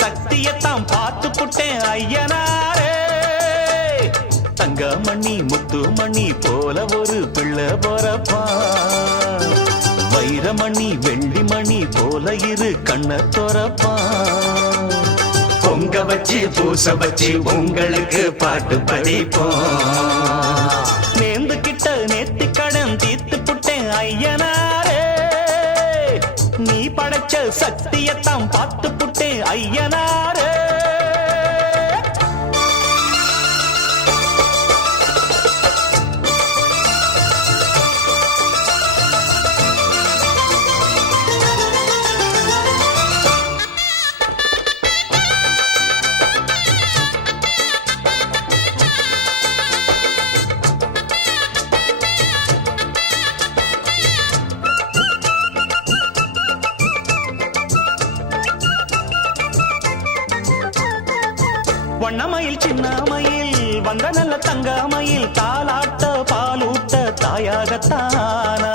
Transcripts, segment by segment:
சக்தியத்தான் பார்த்து புட்டேன் ஐயனாரே. தங்கமணி முத்துமணி போல ஒரு பிள்ளை பொறப்பான், வைரமணி வெள்ளிமணி போல இரு கண்ண தொறப்பான். பொங்க வச்சு பூச வச்சு உங்களுக்கு பாட்டு படிப்போம். நேர்ந்து கிட்ட நேர்த்தி கடன் தீர்த்து புட்டேன் ஐயனாரே. நீ படைச்ச சக்தியத்தான் பார்த்து புட்டேன் ஐயனாரே. வண்ணமயில் சின்னமயில் வந்த நல்ல தங்கமயில் தாலாட்ட பாலூட்ட தாயாகத்தானா.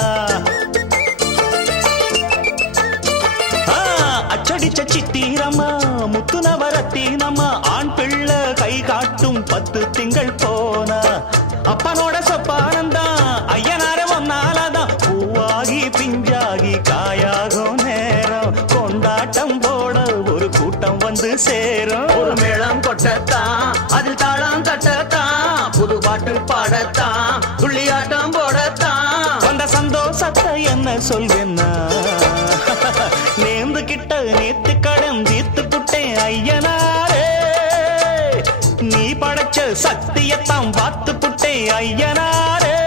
அச்சடிச்ச சித்திரம்மா முத்து நவரத்தினம்மா ஆண் பிள்ளை கை காட்டும் 10 திங்கள் போனா. அப்பனோட சொப்பானந்தான் ஐயனார ஒன்னாலதான் பூவாகி பிஞ்சாகி காயாகும் நேரம். கொண்டாட்டம் போட ஒரு கூட்டம் வந்து சேரும். ஒரு மேளம் கொட்டத்தான் அதில் தாளம் தட்டத்தான், புது பாட்டு பாடத்தான் துள்ளியாட்டம் போடத்தான். அந்த சந்தோஷத்தை என்ன சொல்வேன்னா, நேர்ந்து கிட்ட நேத்து கடன் தீர்த்து புட்டேன் ஐயனாரே. நீ படைச்ச சக்தியத்தான் பார்த்து புட்டேன் ஐயனாரே.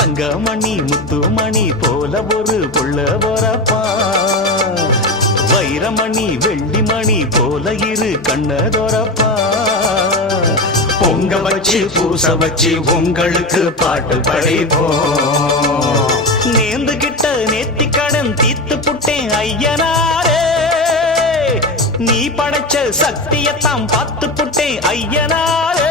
தங்கமணி முத்துமணி போல ஒரு புள்ள பொறப்பான், வைரமணி வெள்ளிமணி போல இரு கண்ண தொறப்பான். பொங்க வச்சு பூச வச்சு உங்களுக்கு பாட்டு படிப்போம். நேர்ந்து கிட்ட நேர்த்தி கடன் தீர்த்து புட்டேன் ஐயனாரே. நீ படைச்ச சக்தியத்தான் பார்த்து புட்டேன் ஐயனாரே.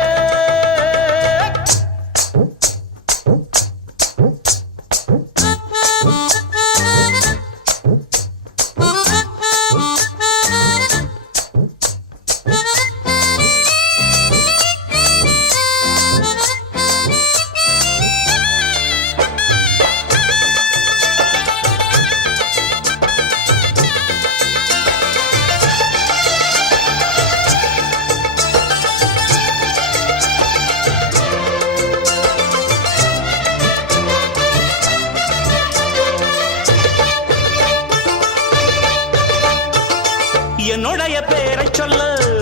என்னுடைய பேரை சொல்ல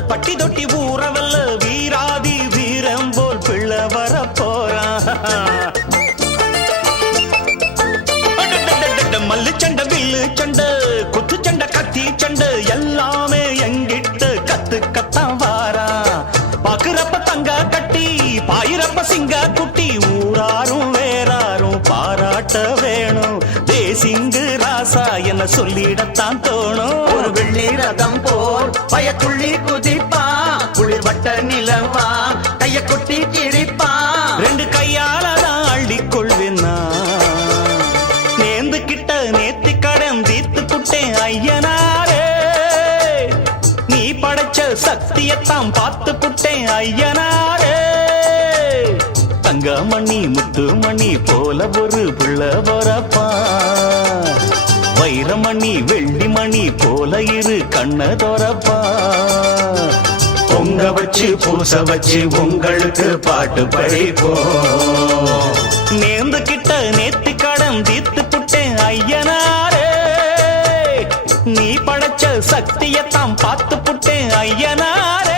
பட்டி தொட்டி ஊறவல்ல வீராதி வீரம் போல் பிள்ளை வர போறான். மல்லு சண்டை வில்லு சண்டை குத்து சண்டை கத்தி சண்டை எல்லாமே எங்கிட்ட கத்துக்கத்தான் வாரா. பாக்குறப்ப தங்க கட்டி பாயிரப்ப சிங்க குட்டி ஊராரும் வேறாரும் பாராட்ட வேணும். தேசிங்கு ராசா என்ன சொல்லிடத்தான் தோணும். ஒரு வெள்ளி ரதம் போல் பயத்துள்ளி குதிப்பா, குளிர் வட்ட நிலவா கைய கொட்டி கிழிப்பா. 2 கையாலதான் அள்ளிக்கொள்வேன்னா. நேர்ந்து கிட்ட நேர்த்தி கடன் தீர்த்து புட்டேன் ஐயனாரே. நீ படைச்ச சக்தியத்தான் பார்த்து புட்டேன் ஐயனாரே. தங்கமணி முத்துமணி போல ஒரு புள்ள பொறப்பான், வைரமணி வெள்ளிமணி போல இரு கண்ண தொறப்பான். பொங்க வச்சு பூச வச்சு உங்களுக்கு பாட்டு படிப்போம். நேர்ந்து கிட்ட நேர்த்தி கடன் தீர்த்து புட்டேன் ஐயனாரே. நீ படைச்ச சக்தியத்தான் பார்த்து புட்டேன் ஐயனாரே.